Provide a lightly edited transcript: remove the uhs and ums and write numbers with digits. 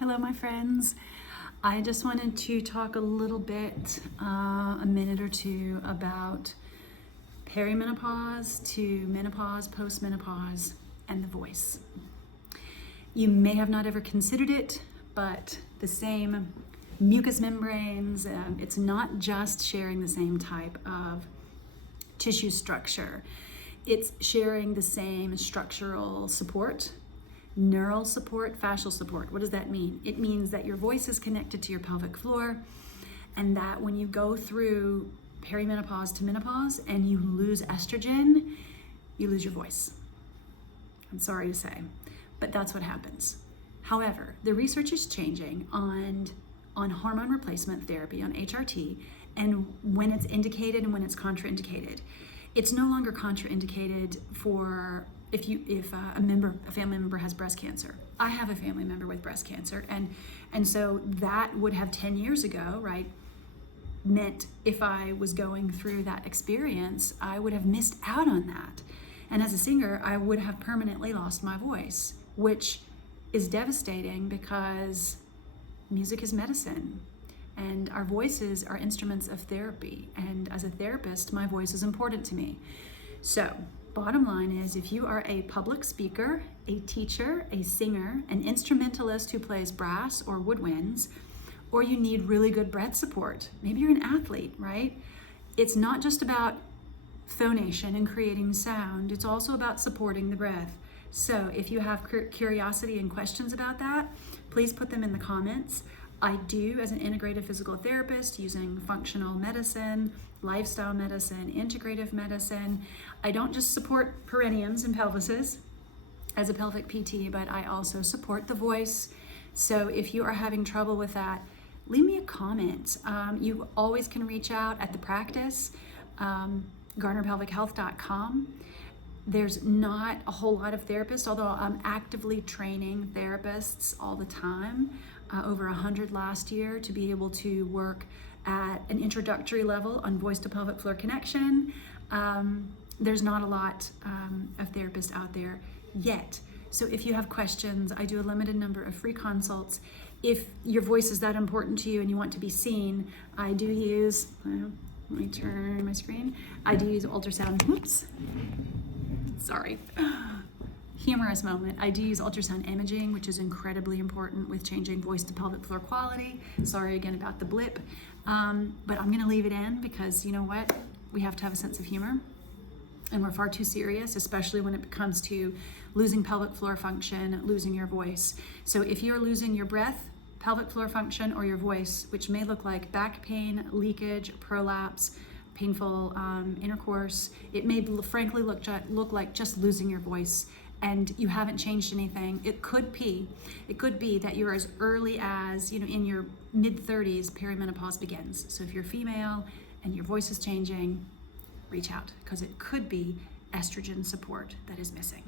Hello, my friends. I just wanted to talk a little bit, a minute or two, about perimenopause to menopause, postmenopause, and the voice. You may have not ever considered it, but the same mucous membranes, it's not just sharing the same type of tissue structure. It's sharing the same structural support, neural support, fascial support. What does that mean? It means that your voice is connected to your pelvic floor, and that when you go through perimenopause to menopause and you lose estrogen, you lose your voice. I'm sorry to say, but that's what happens. However, the research is changing on hormone replacement therapy, on HRT, and when it's indicated and when it's contraindicated. It's no longer contraindicated for if a family member has breast cancer. I have a family member with breast cancer, and so that would have 10 years ago, right, meant if I was going through that experience, I would have missed out on that. And as a singer, I would have permanently lost my voice, which is devastating because music is medicine. And our voices are instruments of therapy. And as a therapist, my voice is important to me. So, bottom line is, if you are a public speaker, a teacher, a singer, an instrumentalist who plays brass or woodwinds, or you need really good breath support, maybe you're an athlete, right? It's not just about phonation and creating sound, it's also about supporting the breath. So if you have curiosity and questions about that, please put them in the comments. I do, as an integrative physical therapist, using functional medicine, lifestyle medicine, integrative medicine. I don't just support perineums and pelvises as a pelvic PT, but I also support the voice. So if you are having trouble with that, leave me a comment. You always can reach out at the practice, garnerpelvichealth.com. There's not a whole lot of therapists, although I'm actively training therapists all the time, over 100 last year, to be able to work at an introductory level on voice to pelvic floor connection. There's not a lot of therapists out there yet. So if you have questions, I do a limited number of free consults. If your voice is that important to you and you want to be seen, I do use, let me turn my screen. I do use ultrasound, whoops. Sorry. Humorous moment. I do use ultrasound imaging, which is incredibly important with changing voice to pelvic floor quality. Sorry again about the blip, but I'm going to leave it in because you know what? We have to have a sense of humor, and we're far too serious, especially when it comes to losing pelvic floor function, losing your voice. So if you're losing your breath, pelvic floor function, or your voice, which may look like back pain, leakage, prolapse, painful intercourse, it may frankly look like just losing your voice, and you haven't changed anything. It could be that you're as early as, in your mid-30s, perimenopause begins. So if you're female and your voice is changing, reach out, because it could be estrogen support that is missing.